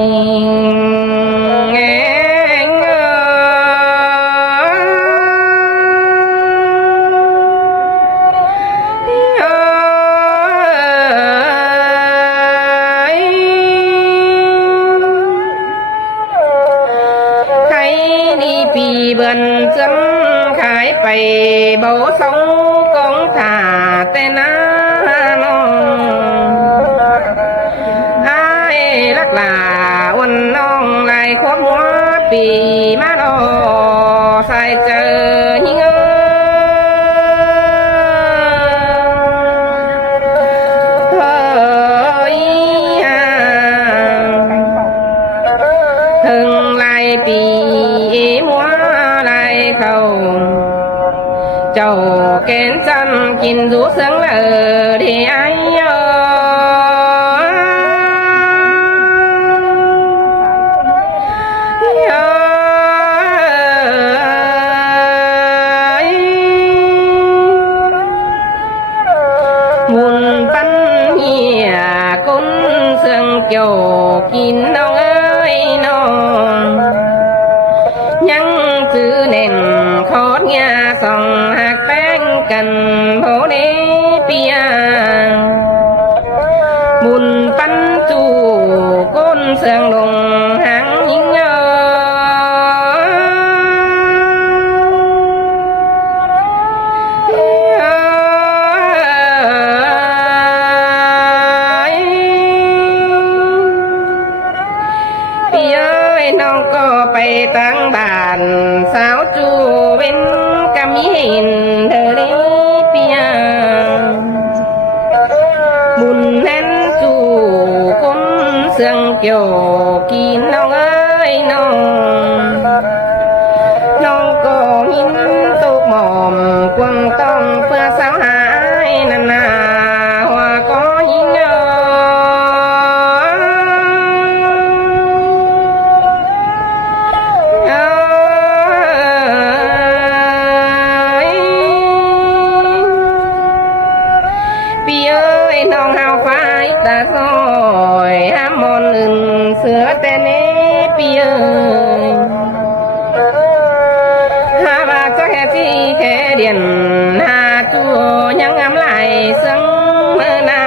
ปีเบือนจำขายไปเบาสองกองถ่าแต่น้านองไอ้ลักลาวันน้องลายขวบหัวปีมาดอใส่เจอยิงถึงลายปีเจ้าแกนจำกินดูเสียงเลยที่ไอ้มุนปันเหียคนเสียงเกี่ยวกินน้องเอ้ยน้องยังจื้อเน่นขอดเงียส่องหักแป้งกันโพเดเปียบุญปันจูก้นเสียงลงหางยิงน้องก็ไปตั้งบ้านสาวจูเป็นกะมีเห็นเธอได้เปียบุญแน่นจูคนเสื่องเกี่ยวกินน้องเอ้ยน้องก็หินตุกหม่อมกวงต้องเพื่อสาวหายนานาหัวก็หิงน้องเฮาควายตาซอยห้ามมอนอื่นเสือแต่เนปีเอ้ยหาบาจะแค่ที่แค่เดียนหาจูยังงามไหลซึ่งเมื่อนา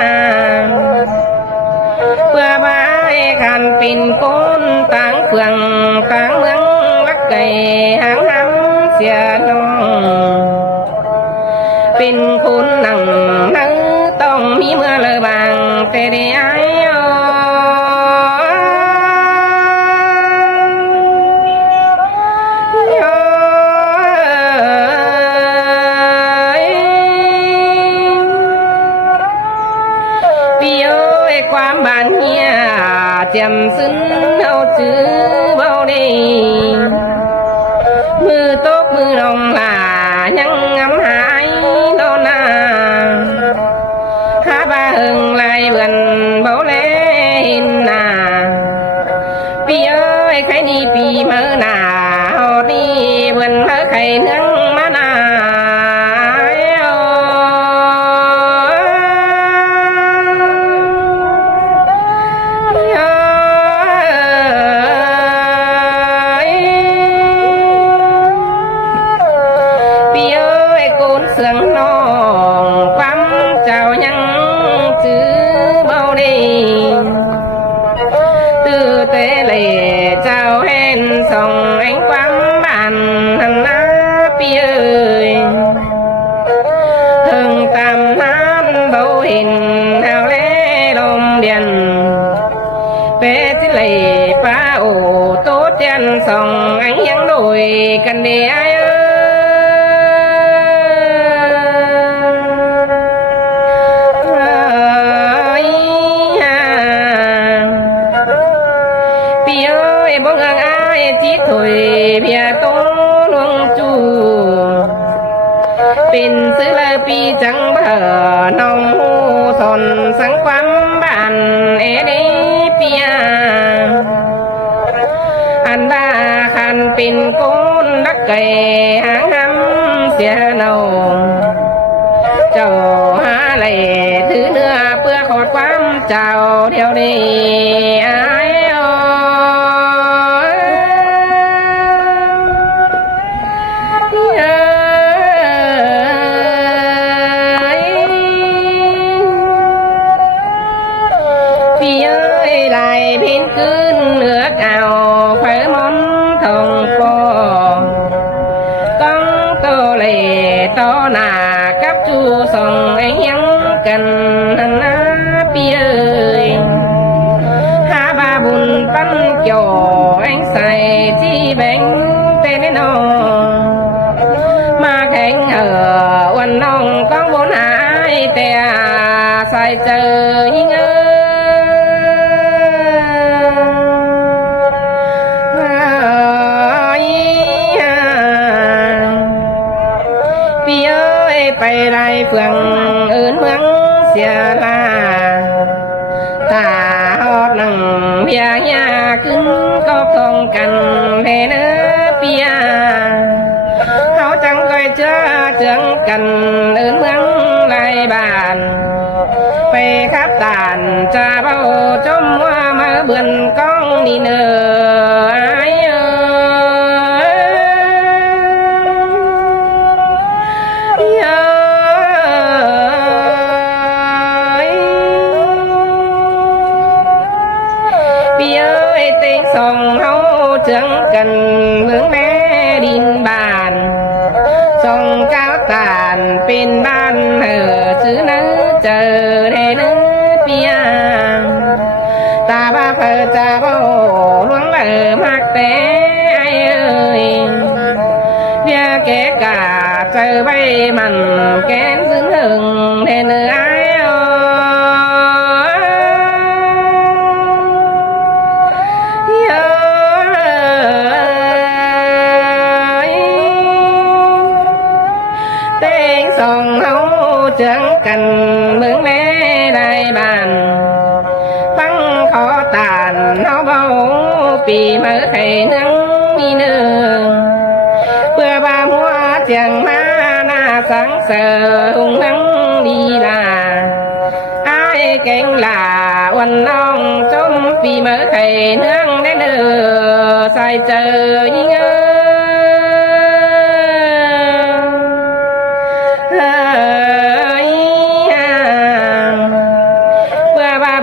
เพื่อบ่ายขันปิ่นก้นต่างเฟืองต่างเมืองลักไก่หางหำเสียน้องเป็นคนนั่งนั่งต้องมีเมื่อเลยบางแต่ได้ไอ้ปีเอ้ยความบานเฮียเจียมซึ้งเอาจื้อเบาดีมือตกมือลงหลายังงำหายนอนนาหาบ้าหึงลายเบือนเบาเล่นนาปีเอ้ยใครดีปีเมื่อนาหอดีเบือนเมื่อใครเนื่องมานาเสียงน้องความเจ้ายังจื้อเบาดีตื้อเตะเล่เจ้าเห็นส่องแองความบ้านหันหน้าปีเอ้ยเพิ่งตามน้ำเบาเห็นเฮาเล่ลมเดียนเปจิเล่ป้าโอโตเตียนส่องแองยังโดยกันเดียบ่เงอายจิตถอยเพียโตลวงจูเป็นซื้อเลยปีจังเบอน้องหูสนสังความบ้านเอเดเปียอันบ้าคันเป็นก้นรักไก่หางหำเสียเนาเจ้าหาไหลถือเนื้อเพื่อขอดความเจ้าเดียวนี้อาย cứ nước ảo phải món thòng po con tô lệ to nà cấp chu sòng anh nhắn cần na pi ơi ha ba bùn bắn chồ anh xài chi bánh tên nó mà khánh ở quần nông con bốn hai tè xài trờiไปไรเฟืองอื่นเมืองเสียลาถ้าฮอดหนังเพียยาขึ้นก็คงกันเทเนื้อเปียเขาจังก้อยเชื่อเจืองกันอื่นเมืองไรบ้านไปขับตานจะเบาจมว่ามาเบือนก้องนี่เนื้อsong hấu trưởng cần vướng bé đinh bàn song cao tàn pin ban ở chữ nữ chờ để nữ pia ta ba phở ta bao luống ở mạc té ai ơi bia kể cả chờ bay mặn kén dưỡng hừng để nữ ai song hấu trưởng cần mướn bé đại bàn vắng khó tàn nó bao vì mở thầy nắng mi nương bữa ba mua chẳng má na sáng sờ hung nắng đi là ai kén là quần non trốn vì mở thầy nắng đến nửa sai chờ nhớ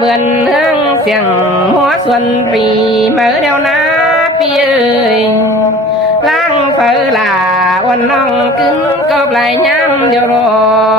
bươn hương xiềng hoa xuân vì mở đeo ná pi ơi lang phở là quần non cứng cọp lại nhám điều rồi